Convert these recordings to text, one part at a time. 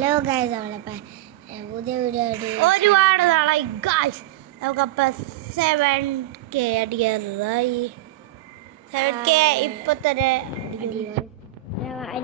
Hello guys, നമ്മളെ പുതിയ video ഒരുപാട് നാളായി ഗൈസ്. നമുക്കപ്പോൾ 7K അടിക്കാറായി. 7K ഇപ്പൊ തന്നെ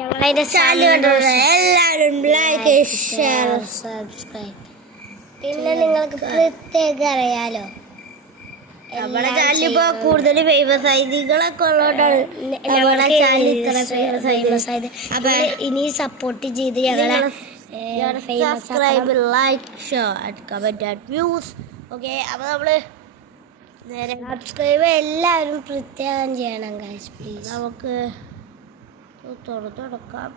ഞങ്ങളതിന്റെ ചാനൽ എല്ലാവരും ലൈക്ക് ഷെയർ സബ്സ്ക്രൈബ്. പിന്നെ നിങ്ങൾക്ക് പ്രത്യേകം അറിയാലോ, നമ്മുടെ ചാനൽ ഇപ്പോൾ കൂടുതൽ ഫേമസ് ആയതൊക്കെ ഉള്ളതുകൊണ്ടാണ് നമ്മുടെ ചാനൽ ഇത്ര ഫേമസ് ആയത്. അപ്പോൾ ഇനി സപ്പോർട്ട് ചെയ്ത് ഞങ്ങളെ subscribe, like, share and comment and views. Okay, അപ്പോൾ നമ്മൾ നേരെ സബ്സ്ക്രൈബ് എല്ലാവരും പ്രത്യേകം ചെയ്യണം ഗൈസ്, പ്ലീസ്. നമുക്ക് തുടക്കാം.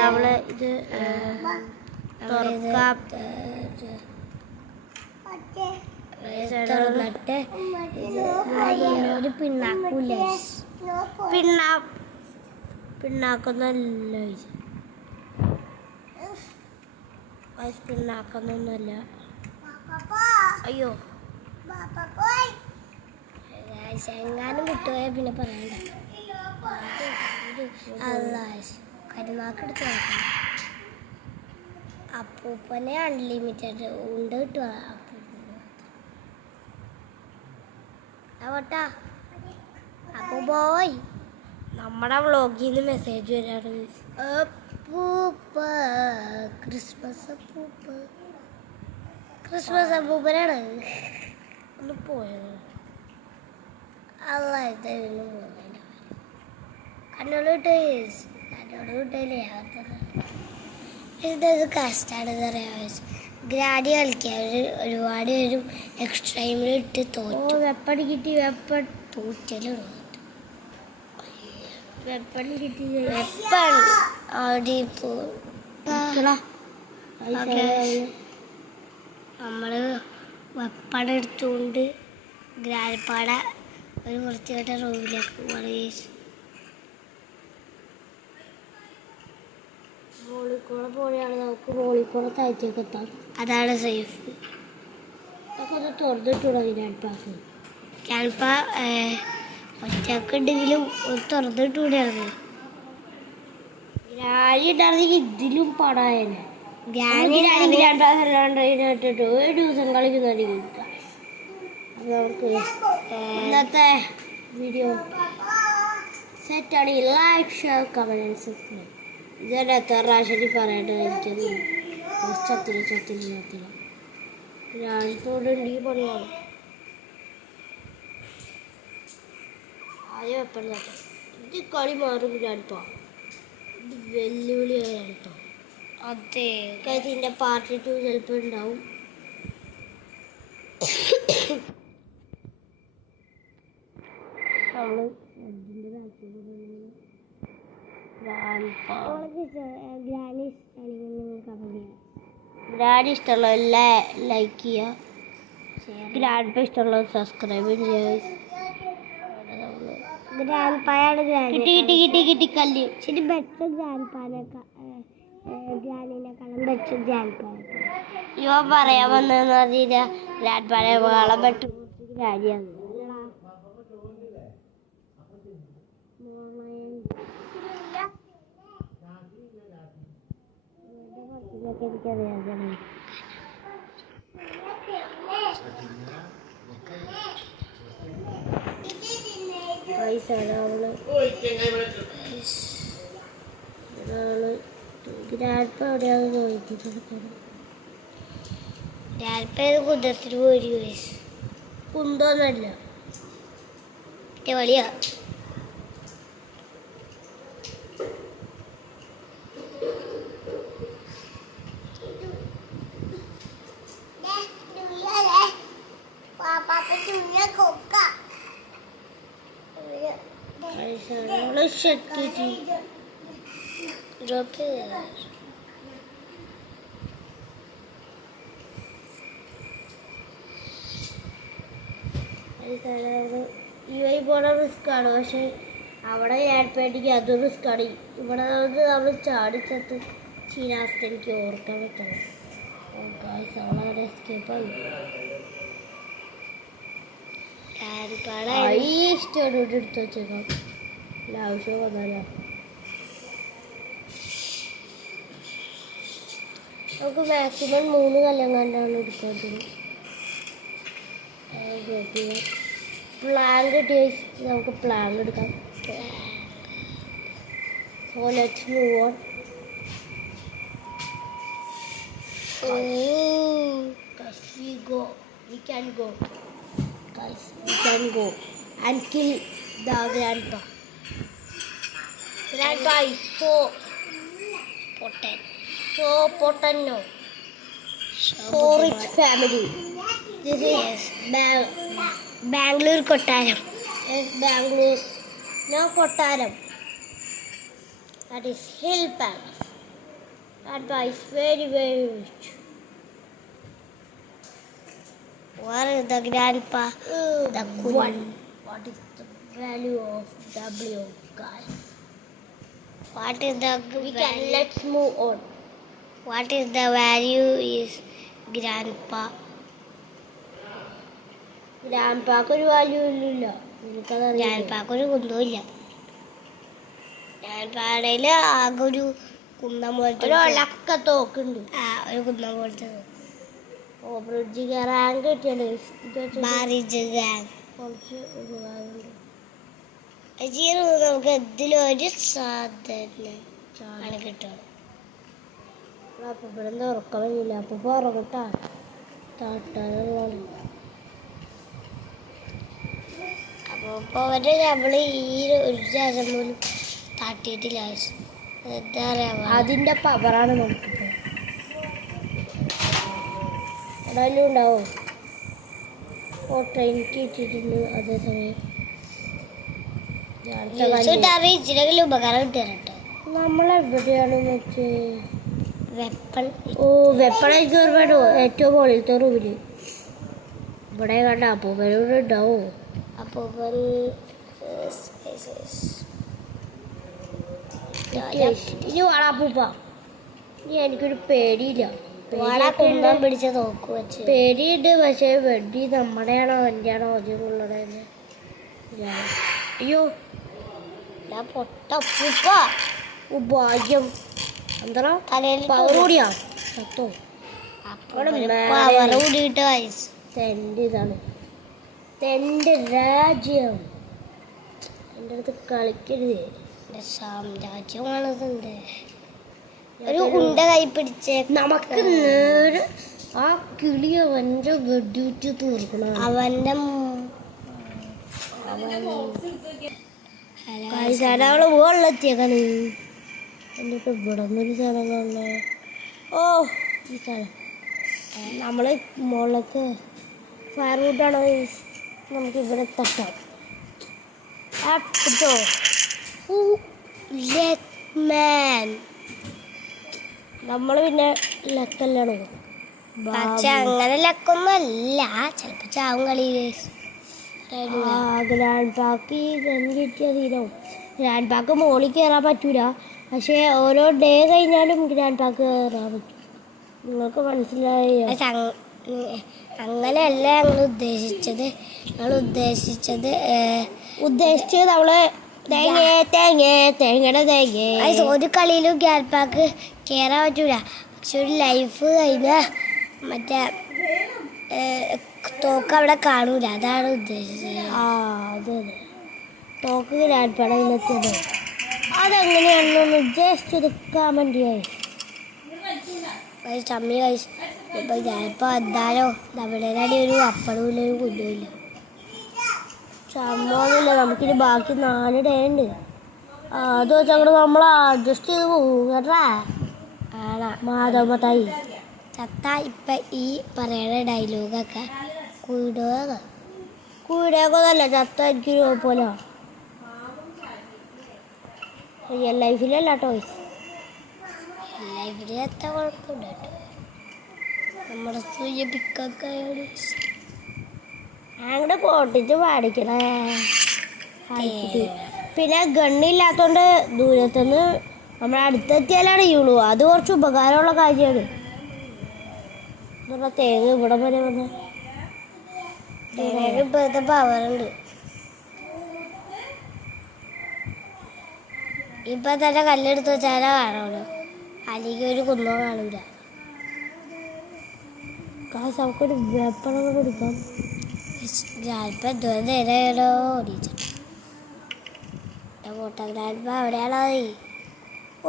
നമ്മള് ഇത് തുറക്കാം. തുറന്നിട്ട് ഒരു പിണ്ണാക്കൂലേ, പിണ്ണാക്കൊന്നല്ല, പിണ്ണാക്കൊന്നൊന്നുമല്ല. അയ്യോ, എങ്ങാനും വിട്ടുപോയാൽ പിന്നെ പറയണ്ട. കരുനാക്കെടുത്ത് നോക്കണം. അപ്പൂപ്പനെ അൺലിമിറ്റഡ് ഉണ്ട് കിട്ടുക. അപ്പോട്ടാ അപ്പൂ പോയി. നമ്മുടെ വ്ളോഗിൽ നിന്ന് മെസ്സേജ് വരാണ്. അപ്പൂപ്പ ക്രിസ്മസ് അപ്പൂപ്പനാണ് ഒന്ന് പോയത്. അല്ല, കണ്ണോട് കിട്ടില്ലേ ഇതൊരു കഷ്ടാണ് പറയാ. ഗ്രാഡി കളിക്കാൻ ഒരുപാട് പേരും എക്സ്ട്രാ ടൈമിൽ ഇട്ട് തോറ്റു. വെപ്പടി കിട്ടി. തോറ്റലും വെപ്പടി കിട്ടി. നമ്മള് വെപ്പട എടുത്തുകൊണ്ട് ഗ്രാൻഡപ്പാട ഒരു വൃത്തികെട്ട റൂമിലേക്ക് മോളിക്കൂടെ പോലെയാണ്. നമുക്ക് മോളിക്കൂടെ താഴ്ചയൊക്കെ എത്താം. അതാണ് സേഫ്. അതൊക്കെ ഒന്ന് തുറന്നിട്ടുണ്ടോ ഗ്രാൻഡപ്പ ഒറ്റക്ക് ഉണ്ടെങ്കിലും ഒരു തുറന്നിട്ടൂടെയാണ്. ഗ്രാനി ഉണ്ടായിരുന്നെങ്കിൽ ഇതിലും പടായനെ. ഒരു ദിവസം കളിക്കുന്നുണ്ടെങ്കിൽ അത് നമുക്ക് ഇന്നത്തെ വീഡിയോ സെറ്റാണെങ്കിൽ like, share, comment and subscribe. ഇതെന്നെ എത്ര പ്രാവശ്യം പറയട്ടെ, എനിക്കത് ചത്തില്ല. ഗ്രാനത്തോടുണ്ടെങ്കിൽ പണിയാണ്. ആദ്യം എപ്പോഴും ഇത് കളി മാറും. ഗ്രാൻഡപ്പാ ഇത് വെല്ലുവിളിയാണ് കേട്ടോ. അതെ, ഇതിൻ്റെ പാർട്ട് 2 ചിലപ്പോൾ ഉണ്ടാവും. ഗ്രാൻഡ് ഇഷ്ടമുള്ള ലൈക്ക് ചെയ്യുക, ഗ്രാൻഡ് ഇഷ്ടമുള്ള സബ്സ്ക്രൈബ് ചെയ്യുക. കിട്ടി കല്ല്. ശരി, ബെറ്റർ ഗ്രാൻഡിനെക്കാളും ബെറ്റർ ഗ്രാൻഡ്പാ. ഇവ പറയാൻ വന്നതെന്ന് പറഞ്ഞാൽ ഗ്രാൻഡ് പാനേക്കാളും ബെറ്റർ ഗ്രാൻഡിയാണ്. എനിക്കറിയാം. ഗ്രാൻഡ് എവിടെയാണ് ചോദിക്കുന്നത്. കുതിരത്തിൽ പോയി. കുന്തോന്നല്ല, വലിയ ഈ വഴി പോണ റിസ്ക്കാണ്. പക്ഷെ അവിടെ ഏർപ്പേട്ടിക്ക് അതൊരു റിസ്ക്കാണ്. ഇവിടെ നമ്മൾ ചാടിച്ചത്ത് ചീനാവസ്ഥ എനിക്ക് ഓർക്കാൻ പറ്റണം. അവളവിടെ എസ്കേപ്പായി. ഇഷ്ടമാണ് എടുത്ത് വെച്ചേക്കാം. ആവശ്യം വന്നാലോ. നമുക്ക് മാക്സിമം 3 കല്ലം കണ്ടാണ് എടുക്കേണ്ടത്. പ്ലാങ്ക് കിട്ടിയ നമുക്ക് പ്ലാങ്ക് എടുക്കാം. So let's move on. Guys, we can go. Guys, we can go and kill the grandpa. Grandpa is so Pottan potent now. So rich family. This is Bangalore കൊട്ടാരം. Bangalore. No Kottaram. That is Hill Palace. Grandpa is very rich. Where is the grandpa? The What is the value of W, guys? What is the Let's move on. What is the value is grandpa? ഗ്രാൻഡ്പാക്ക് ഒരു value ഇല്ല. എനിക്കതറിയാം. grandpaക്ക് ഒരു കുന്തമില്ല. grandpaടേൽ ആകെ ഒരു കുന്നം പോലത്തെ ഒരു ഒലക്ക തോക്കുണ്ട്. ഒരു കുന്നം പോലത്തെ ബ്രിഡ്ജ് കയറാൻ കിട്ടിയത് ബാരിജ് ഗാങ്. കുറച്ച് ഉപകാരമുണ്ട്. നമുക്ക് ഇതിലൊരു സാധനം ആണ് കിട്ടും. അപ്പം ഇവിടെ എന്താ ഉറക്കമില്ല. അപ്പം ഉറങ്ങട്ടാ താട്ടാനുള്ളതാണ്. അപ്പോൾ അവരെ നമ്മൾ ഈ ഒരു ദിവസം പോലും തട്ടിയിട്ടില്ല. എന്താ പറയുക, അതിൻ്റെ പവറാണ് നമുക്കിപ്പോൾ. എവിടെയെങ്കിലും ഉണ്ടാവും. ട്രെയിനിക്ക് ഇട്ടിട്ടുണ്ട്. അതേസമയം ഇച്ചിരെങ്കിലും ഉപകാരം കിട്ടിയാണ് കേട്ടോ. നമ്മളെവിടെയാണെന്ന് വെച്ച് വെപ്പൺ. വെപ്പണൈസ് ഒരുപാട് ഏറ്റവും മുകളിലത്തെ റൂമില് ഇവിടെ കണ്ട അപ്പൂപ്പനോട് ഉണ്ടാവോ? അപ്പോൾ ഇനി വാടാപ്പൂപ്പ. ഇനി എനിക്കൊരു പേടിയില്ല. കുന്തം പിടിച്ച തോക്ക് വെച്ച് പേടിയുണ്ട്. പക്ഷേ വെടി നമ്മുടെയാണോ എൻ്റെയാണോ അതിനുള്ളത്? അയ്യോ ഞാൻ പൊട്ടപ്പൂപ്പ. ഭാഗ്യം. എന്താ തലയിൽ പവറൂടിയാ സത്തോ. പവർ കൂടിയിട്ട് വയസ്സ്. തെൻ്റെ ഇതാണ് തെൻ്റെ രാജ്യം. എൻ്റെ അടുത്ത് കളിക്കരുത്. എൻ്റെ സാമ്രാജ്യമാണതുണ്ട്. ഒരു ഉണ്ട കൈ പിടിച്ചേ നമുക്ക് നേരെ ആ കിളി അവൻ്റെ വെടിയിട്ട് തീർക്കണം. അവൻ്റെ സാധനങ്ങൾ മുകളിലെത്തിയേക്കാണ്. എന്നിട്ട് ഇവിടെ നിന്നൊരു സാധനങ്ങളെ ഈ സാധനം നമ്മൾ മുകളിലേക്ക് ഫയർ വുഡാണ്. നമുക്ക് ഇവിടെ തട്ടാം. പിടിച്ചോ. നമ്മൾ പിന്നെ ലക്കല്ലാണ്. പക്ഷെ അങ്ങനെ ലക്കൊന്നുമല്ല. ചിലപ്പോൾ ചാവും കളിയിൽ. ഗ്രാൻഡ് പാക്ക് കിട്ടിയ തീരാവും. ഗ്രാൻഡ് പാക്ക് മുകളിൽ കയറാൻ പറ്റൂല. പക്ഷേ ഓരോ ഡേ കഴിഞ്ഞാലും ഗ്രാൻഡ് പാക്ക് കയറാൻ പറ്റും. നിങ്ങൾക്ക് മനസ്സിലായി? അങ്ങനെയല്ല ഞങ്ങൾ ഉദ്ദേശിച്ചത്. നമ്മള് ഒരു കളിയിലും ഗ്രാൻഡ് പാക്ക് കയറാൻ പറ്റൂല. പക്ഷെ ഒരു ലൈഫ് കഴിഞ്ഞാൽ മറ്റേ തോക്ക് അവിടെ കാണൂല. അതാണ് ഉദ്ദേശിച്ചത്. അതെ തോക്ക് ഗ്രാൻഡ് പാക്കിലെത്തിയത്. അതെങ്ങനെയാണെന്നൊന്ന് ജസ്റ്റ് ഒരു കമൻറ്റ് ചെയ്യാം. ചമ്മി കഴിച്ചു. ഇപ്പം ഞാനിപ്പോൾ എന്തായാലോ നമ്മുടെ ഒരു അപ്പടമില്ല, ഒരു കുഞ്ഞുമില്ല. സംഭവമില്ല. നമുക്കിനി ബാക്കി 4 ഡേ ഉണ്ട്. അത് വെച്ച് അങ്ങോട്ട് നമ്മൾ അഡ്ജസ്റ്റ് ചെയ്ത് പോകും കേട്ടാ. മാധവത്തായി ചത്ത ഇപ്പം ഈ പറയുന്ന ഡയലോഗൊക്കെ കൂടുക. കൂടെയൊക്കെന്നല്ല ചത്ത എനിക്കൊരു കുഴപ്പമില്ല. റിയൽ ലൈഫിലല്ല ടോയ്സ്. ലൈഫിൽ എത്ര കുഴപ്പമില്ല കേട്ടോ. നമ്മുടെ സൂചിപ്പിക്കൊക്കെ അങ്ങോട്ട് പൊട്ടിച്ച് പാടിക്കണേ. പിന്നെ ഗണ്ണില്ലാത്തോണ്ട് ദൂരത്തുനിന്ന് നമ്മൾ അടുത്തെത്തിയാലാണ് ചെയ്യുള്ളൂ. അത് കുറച്ച് ഉപകാരമുള്ള കാര്യമാണ്. എന്നുള്ള തേങ്ങ ഇവിടെ വരെ വന്ന് തേങ്ങയ്ക്ക് ഇപ്പോഴത്തെ പവറുണ്ട്. ഇപ്പം തന്നെ കല്ലെടുത്ത് വെച്ചാലേ കാണുള്ളൂ. അല്ലെങ്കിൽ ഒരു കുന്നോ കാണൂല. കാശ് നമുക്കൊരു വെപ്പണം കൊടുക്കാം. ഗ്രാൻഡ്പ എന്തോരം നേരമായാലോ ഓടിച്ചിട്ട്. ഗ്രാൻഡ്പ എവിടെയാണോ?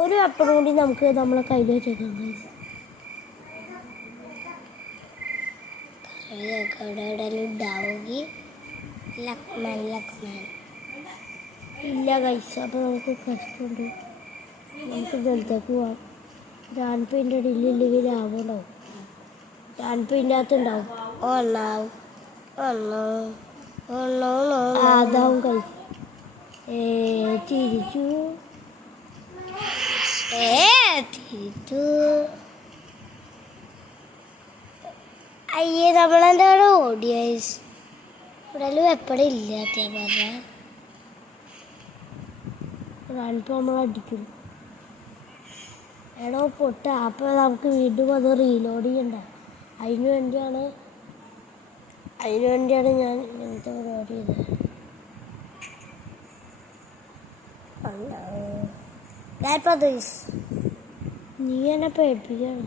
ഒരു വെപ്പണം കൂടി നമുക്ക് നമ്മളെ കയ്യിൽ വെച്ചേക്കാം. അവിടെ എവിടെയെങ്കിലും ഉണ്ടാവുമെങ്കിൽ ലക്മാൻ. ഇല്ല കഴിച്ച. അപ്പോൾ നമുക്ക് കഷ്ടമുണ്ട്. നമുക്ക് വലുതേക്ക് പോവാം. ഗ്രാൻഡ്പേൻ്റെ ഇടയിലില്ലെങ്കിൽ ലാഭം ഉണ്ടാവും. ഗ്രാൻഡ്പേൻ്റെ അകത്ത് ഉണ്ടാവും. അതാവും കഴിച്ചു. തിരിച്ചു അയ്യേ നമ്മളെൻ്റെ അവിടെ ഓടിയസ് ഇവിടെ എപ്പോഴും ഇല്ലാത്ത പറഞ്ഞ ഗ്രാൻഡ്പ നമ്മളടിക്കും. എടോ പൊട്ട. അപ്പോൾ നമുക്ക് വീണ്ടും അത് റീലോഡ് ചെയ്യണ്ട. അതിന് വേണ്ടിയാണ് ഞാൻ ഇങ്ങനത്തെ പരിപാടി ചെയ്തത്. നീ എന്നെ പേടിപ്പിക്കാണ്.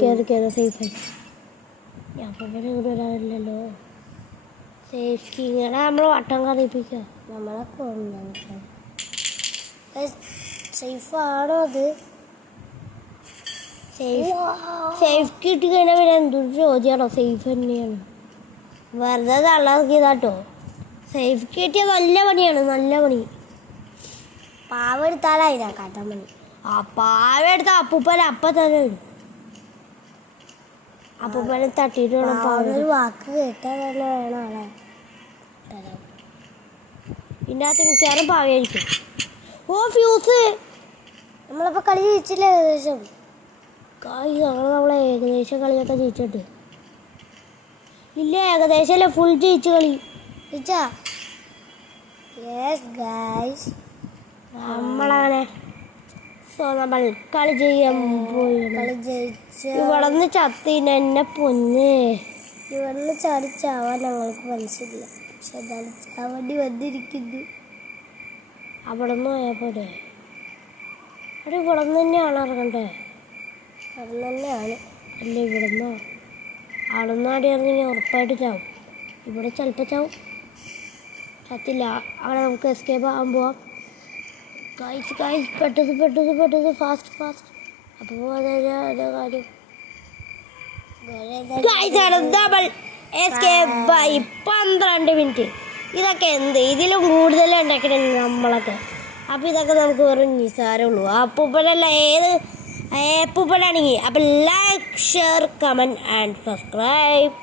കയറി സേഫായി. ഞാൻ ഇവിടെ വരാനില്ലല്ലോ. സേഫ്റ്റി ഇങ്ങനെ നമ്മൾ വട്ടം കറിയിപ്പിക്കുക. നമ്മളെ സേഫാണോ അത്? സേഫ് കിട്ടി കഴിഞ്ഞാൽ പിന്നെ എന്തൊരു ചോദ്യമാണോ? സേഫ് തന്നെയാണ്. വെറുതെ തള്ളാക്കിയതാട്ടോ. സേഫ് കിട്ടിയ നല്ല പണിയാണ്. നല്ല പണി. പാവ എടുത്താലായില്ല കാട്ടാമണി. ആ പാവ എടുത്ത അപ്പൂപ്പനെ അപ്പം തന്നെ വരും. അപ്പൂപ്പനെ തട്ടിയിട്ട് വേണം ഒരു വാക്ക് കേട്ടാൽ തന്നെ വേണം ആളെ തരാം. ഇതിൻ്റെ അകത്ത് മിക്കവാറും പാവയായിരിക്കും. ഓ ഫ്യൂസ്. നമ്മളിപ്പോൾ കളി ജയിച്ചില്ല ഏകദേശം. നമ്മളെ ഏകദേശം കളിയൊക്കെ ജയിച്ചിട്ട് ഇല്ല. ഏകദേശം അല്ല, ഫുൾ ജയിച്ചു കളി. നമ്മളങ്ങനെ നമ്മൾ കളി ചെയ്യാൻ പോയി. ഇവിടെ നിന്ന് ചത്തിന് എന്നെ പൊന്ന്. ഇവിടുന്ന് ചാടി ചാവാൻ ഞങ്ങൾക്ക് മനസ്സില്ല. പക്ഷെ അതാണ് ചാവണ്ടി വന്നിരിക്കുന്നു. അവിടെ നിന്ന് പോയാൽ പോലെ. അവിടെ ഇവിടെ നിന്ന് തന്നെയാണ് ഇറങ്ങണ്ടേ? അവിടെ തന്നെയാണ്. അല്ല ഇവിടെ നിന്നോ? അവിടെ നിന്ന് ആടി ഇറങ്ങി ഉറപ്പായിട്ട് ചാവും. ഇവിടെ ചിലപ്പോൾ ചാവും. ചത്തില്ല. അവിടെ നമുക്ക് എസ്കേപ്പ് ആകാൻ പോവാം. പെട്ടത് ഫാസ്റ്റ്. അപ്പോൾ അതേ കാര്യം. എസ്കേപ്പ് ആയി 12 മിനിറ്റ്. ഇതൊക്കെ എന്ത്? ഇതിലും കൂടുതൽ ഉണ്ടാക്കണം നമ്മളൊക്കെ. അപ്പോൾ ഇതൊക്കെ നമുക്ക് വെറും നിസാരമുള്ളൂ. അപ്പൂപ്പനല്ല ഏത് അപ്പൂപ്പനാണെങ്കിൽ. അപ്പം like, share, comment and subscribe.